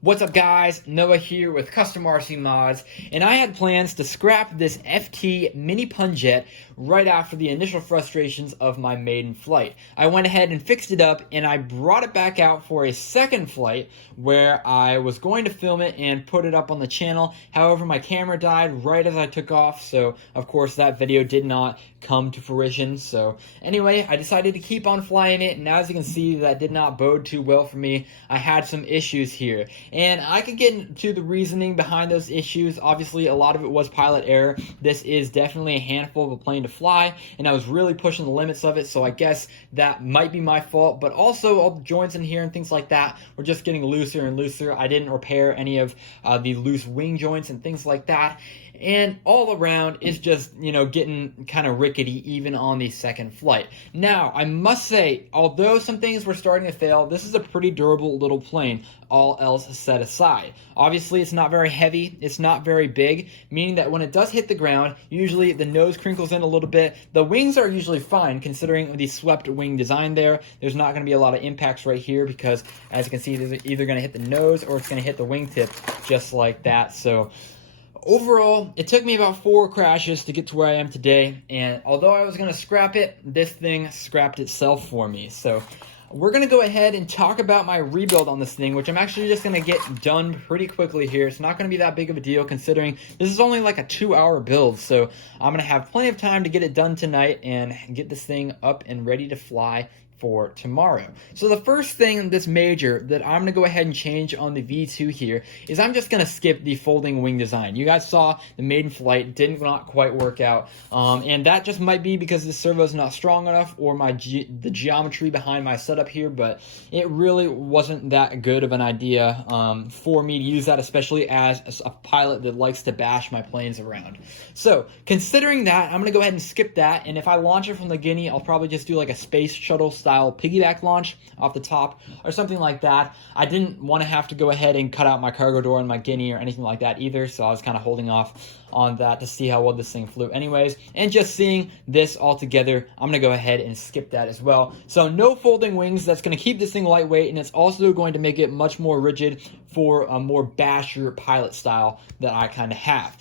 What's up guys, Noah here with CustomRCMods, and I had plans to scrap this FT mini pun jet right after the initial frustrations of my maiden flight. I went ahead and fixed it up and I brought it back out for a second flight where I was going to film it and put it up on the channel. However, my camera died right as I took off, so of course that video did not come to fruition. So anyway, I decided to keep on flying it, and as you can see, that did not bode too well for me. I had some issues here. And I could get into the reasoning behind those issues. Obviously, a lot of it was pilot error. This is definitely a handful of a plane to fly, and I was really pushing the limits of it, so I guess that might be my fault. But also, all the joints in here and things like that were just getting looser and looser. I didn't repair any of the loose wing joints and things like that. And all around is just, getting kind of rickety even on the second flight. Now, I must say, although some things were starting to fail, this is a pretty durable little plane, all else set aside. Obviously, it's not very heavy, it's not very big, meaning that when it does hit the ground, usually the nose crinkles in a little bit. The wings are usually fine, considering the swept wing design there. There's not going to be a lot of impacts right here because, as you can see, it's either going to hit the nose or it's going to hit the wingtip, just like that. So overall, it took me about 4 crashes to get to where I am today, and although I was going to scrap it, this thing scrapped itself for me. So we're going to go ahead and talk about my rebuild on this thing, which I'm actually just going to get done pretty quickly here. It's not going to be that big of a deal considering this is only like a 2-hour build, so I'm going to have plenty of time to get it done tonight and get this thing up and ready to fly for tomorrow. So the first thing that's major that I'm going to go ahead and change on the V2 here is I'm just going to skip the folding wing design. You guys saw the maiden flight did not quite work out, and that just might be because the servo is not strong enough or the geometry behind my setup here, but it really wasn't that good of an idea for me to use that, especially as a pilot that likes to bash my planes around. So considering that, I'm going to go ahead and skip that, and if I launch it from the Guinea, I'll probably just do like a space shuttle style piggyback launch off the top or something like that. I didn't want to have to go ahead and cut out my cargo door on my Guinea or anything like that either, so I was kind of holding off on that to see how well this thing flew anyways. And just seeing this all together, I'm going to go ahead and skip that as well. So no folding wings. That's going to keep this thing lightweight, and it's also going to make it much more rigid for a more basher pilot style that I kind of have.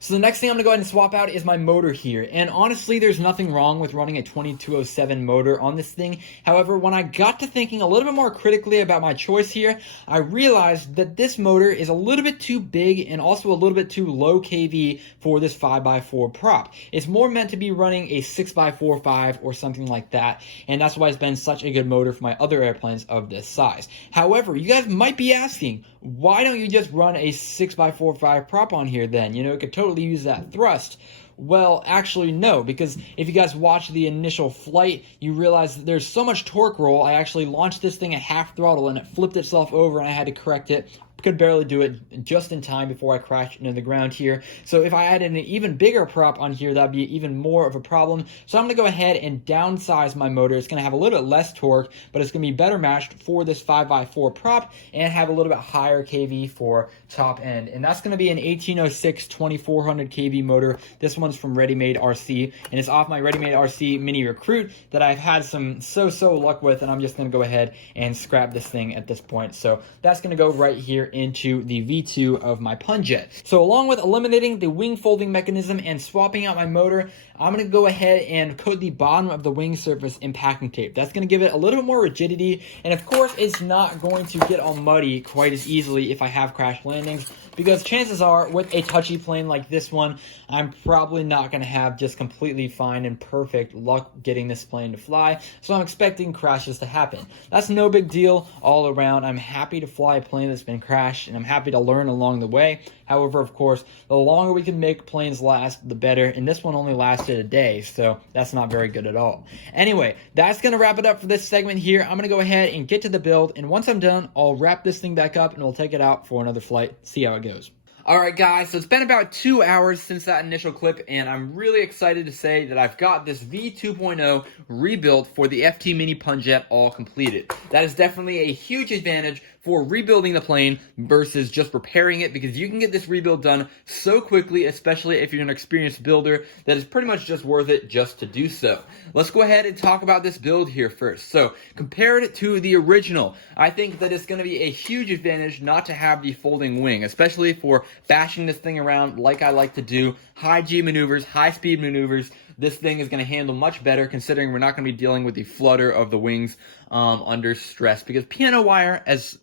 So the next thing I'm going to go ahead and swap out is my motor here. And honestly, there's nothing wrong with running a 2207 motor on this thing. However, when I got to thinking a little bit more critically about my choice here, I realized that this motor is a little bit too big and also a little bit too low kV for this 5x4 prop. It's more meant to be running a 6x45 or something like that. And that's why it's been such a good motor for my other airplanes of this size. However, you guys might be asking, why don't you just run a 6x45 prop on here then? It could totally use that thrust. Well, actually, no, because if you guys watch the initial flight, you realize that there's so much torque roll. I actually launched this thing at half throttle and it flipped itself over and I had to correct it. Could barely do it just in time before I crashed into the ground here. So if I added an even bigger prop on here, that'd be even more of a problem. So I'm going to go ahead and downsize my motor. It's going to have a little bit less torque, but it's going to be better matched for this 5x4 prop and have a little bit higher kV for top end. And that's going to be an 1806 2400 kV motor. This one's from Ready Made RC, and it's off my Ready Made RC Mini Recruit that I've had some so-so luck with, and I'm just going to go ahead and scrap this thing at this point. So that's going to go right here into the V2 of my pun jet. So along with eliminating the wing folding mechanism and swapping out my motor, I'm going to go ahead and coat the bottom of the wing surface in packing tape. That's going to give it a little bit more rigidity, and of course it's not going to get all muddy quite as easily if I have crash landings, because chances are with a touchy plane like this one, I'm probably not going to have just completely fine and perfect luck getting this plane to fly, so I'm expecting crashes to happen. That's no big deal all around. I'm happy to fly a plane that's been crashed, and I'm happy to learn along the way. However, of course, the longer we can make planes last, the better, and this one only lasted a day, so that's not very good at all. Anyway, that's going to wrap it up for this segment here. I'm going to go ahead and get to the build, and once I'm done, I'll wrap this thing back up, and we'll take it out for another flight, see how it goes. Alright guys, so it's been about 2 hours since that initial clip, and I'm really excited to say that I've got this V2.0 rebuilt for the FT Mini Pun Jet all completed. That is definitely a huge advantage for rebuilding the plane versus just repairing it, because you can get this rebuild done so quickly, especially if you're an experienced builder, that it's pretty much just worth it just to do so. Let's go ahead and talk about this build here first. So compared to the original, I think that it's going to be a huge advantage not to have the folding wing, especially for bashing this thing around like I like to do. High G maneuvers, high speed maneuvers. This thing is going to handle much better, considering we're not going to be dealing with the flutter of the wings under stress, because piano wire, as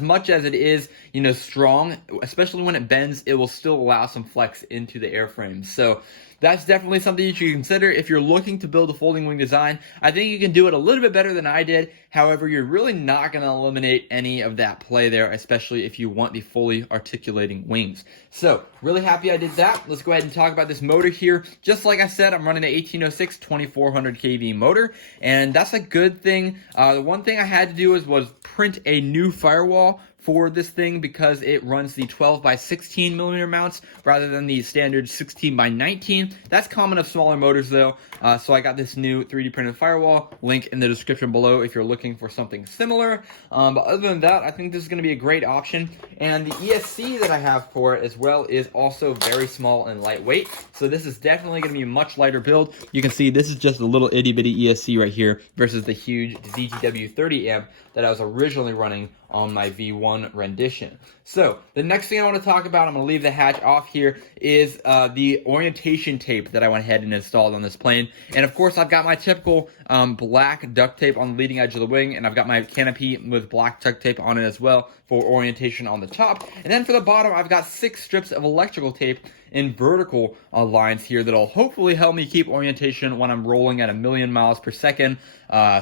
much as it is, strong, especially when it bends, it will still allow some flex into the airframe. So that's definitely something you should consider if you're looking to build a folding wing design. I think you can do it a little bit better than I did. However, you're really not going to eliminate any of that play there, especially if you want the fully articulating wings. So, really happy I did that. Let's go ahead and talk about this motor here. Just like I said, I'm running an 1806 2400 kV motor, and that's a good thing. The one thing I had to do was print a new firewall for this thing, because it runs the 12 by 16 millimeter mounts rather than the standard 16 by 19. That's common of smaller motors though, so I got this new 3D printed firewall. Link in the description below if you're looking for something similar. But other than that, I think this is going to be a great option, and the ESC that I have for it as well is also very small and lightweight, so this is definitely going to be a much lighter build. You can see this is just a little itty bitty ESC right here versus the huge ZTW 30 amp that I was originally running on my V1 rendition. So the next thing I want to talk about, I'm going to leave the hatch off here, is the orientation tape that I went ahead and installed on this plane. And of course I've got my typical black duct tape on the leading edge of the wing, and I've got my canopy with black duct tape on it as well for orientation on the top. And then for the bottom, I've got 6 strips of electrical tape in vertical lines here that'll hopefully help me keep orientation when I'm rolling at 1,000,000 miles per second.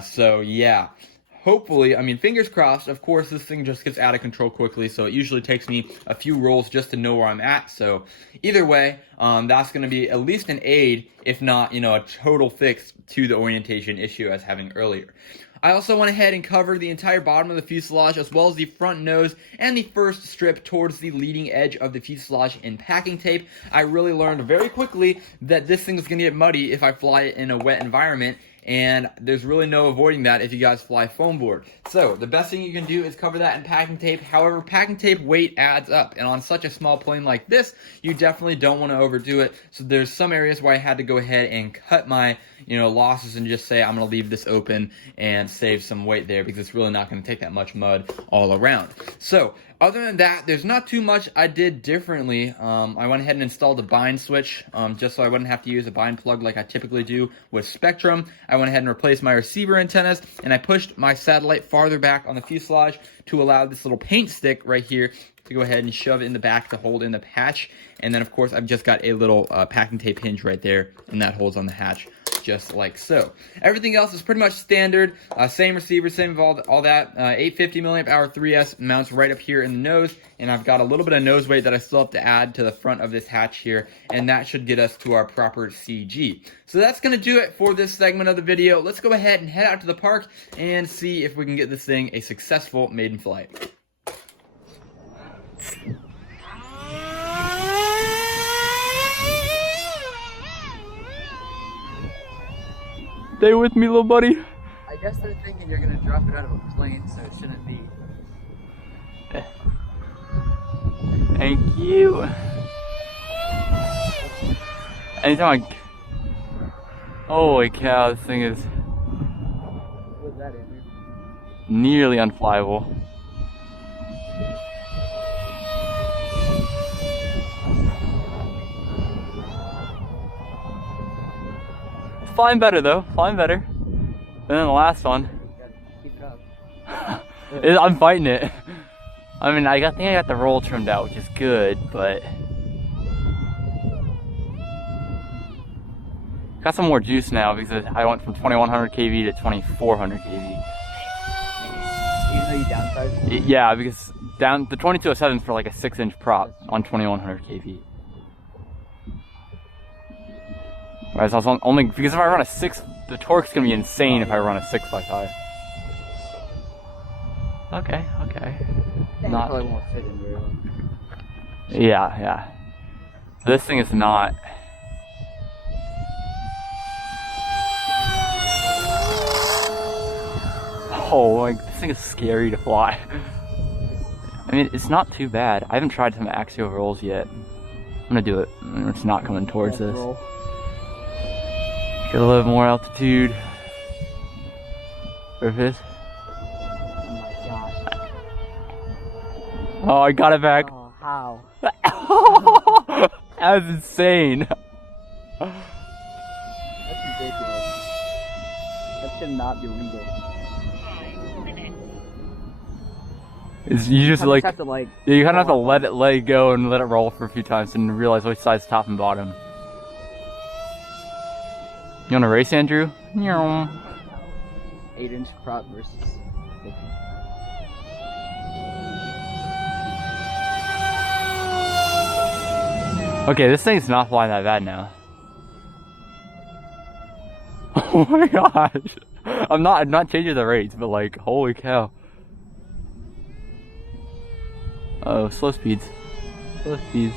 So yeah. Hopefully, I mean, fingers crossed. Of course, this thing just gets out of control quickly, so it usually takes me a few rolls just to know where I'm at. So either way, that's going to be at least an aid, if not, a total fix to the orientation issue I was having earlier. I also went ahead and covered the entire bottom of the fuselage, as well as the front nose and the first strip towards the leading edge of the fuselage in packing tape. I really learned very quickly that this thing is going to get muddy if I fly it in a wet environment, and there's really no avoiding that if you guys fly foam board. So the best thing you can do is cover that in packing tape. However, packing tape weight adds up, and on such a small plane like this, you definitely don't want to overdo it. So there's some areas where I had to go ahead and cut my losses and just say I'm going to leave this open and save some weight there, because it's really not going to take that much mud all around. So other than that, there's not too much I did differently. I went ahead and installed a bind switch just so I wouldn't have to use a bind plug like I typically do with Spectrum. I went ahead and replaced my receiver antennas, and I pushed my satellite farther back on the fuselage to allow this little paint stick right here to go ahead and shove in the back to hold in the hatch. And then of course I've just got a little packing tape hinge right there, and that holds on the hatch just like so. Everything else is pretty much standard. Same receiver, same all that. 850 milliamp hour 3S mounts right up here in the nose, and I've got a little bit of nose weight that I still have to add to the front of this hatch here, and that should get us to our proper CG. So that's going to do it for this segment of the video. Let's go ahead and head out to the park and see if we can get this thing a successful maiden flight. Stay with me, little buddy. I guess they're thinking you're gonna drop it out of a plane, so it shouldn't be. Thank you. Anytime I... Holy cow, this thing is What's that in? nearly unflyable. Flying better though, flying better than the last one. Keep up. I'm fighting it. I mean, I think I got the roll trimmed out, which is good, but got some more juice now because I went from 2100 kV to 2400 kV. Even though you downsized? Yeah, because the 2207 is for like a 6-inch prop on 2100 kV. Whereas I was only, because if I run a 6, the torque's gonna be insane if I run a 6x5. Okay. Not. Probably won't fit in very well. Yeah. So this thing is not. Oh, like this thing is scary to fly. I mean, it's not too bad. I haven't tried some axial rolls yet. I'm gonna do it. It's not coming towards us. Roll. Get a little more altitude. Surface. Oh my gosh. Oh, I got it back. Oh, how? That was insane. That's ridiculous. That should not be legal. You just like, have to like. yeah, you kind of have to let it go and let it roll for a few times and realize which side's top and bottom. You want to race, Andrew? 8-inch crop versus 50. Okay, this thing's not flying that bad now. Oh my gosh. I'm not changing the rates, but like, holy cow. Oh, slow speeds. Slow speeds.